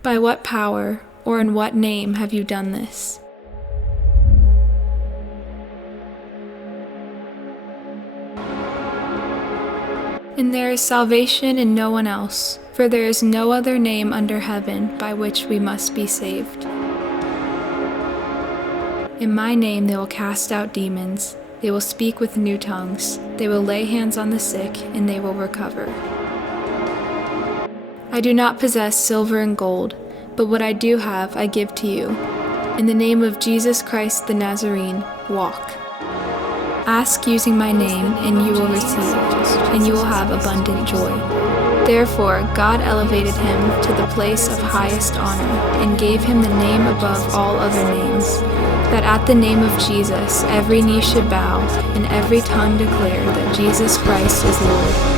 By what power or in what name have you done this? And there is salvation in no one else, for there is no other name under heaven by which we must be saved. In my name they will cast out demons, they will speak with new tongues, they will lay hands on the sick, and they will recover. I do not possess silver and gold, but what I do have I give to you. In the name of Jesus Christ the Nazarene, walk. Ask using my name, and you will receive, and you will have abundant joy. Therefore, God elevated him to the place of highest honor, and gave him the name above all other names, that at the name of Jesus every knee should bow, and every tongue declare that Jesus Christ is Lord,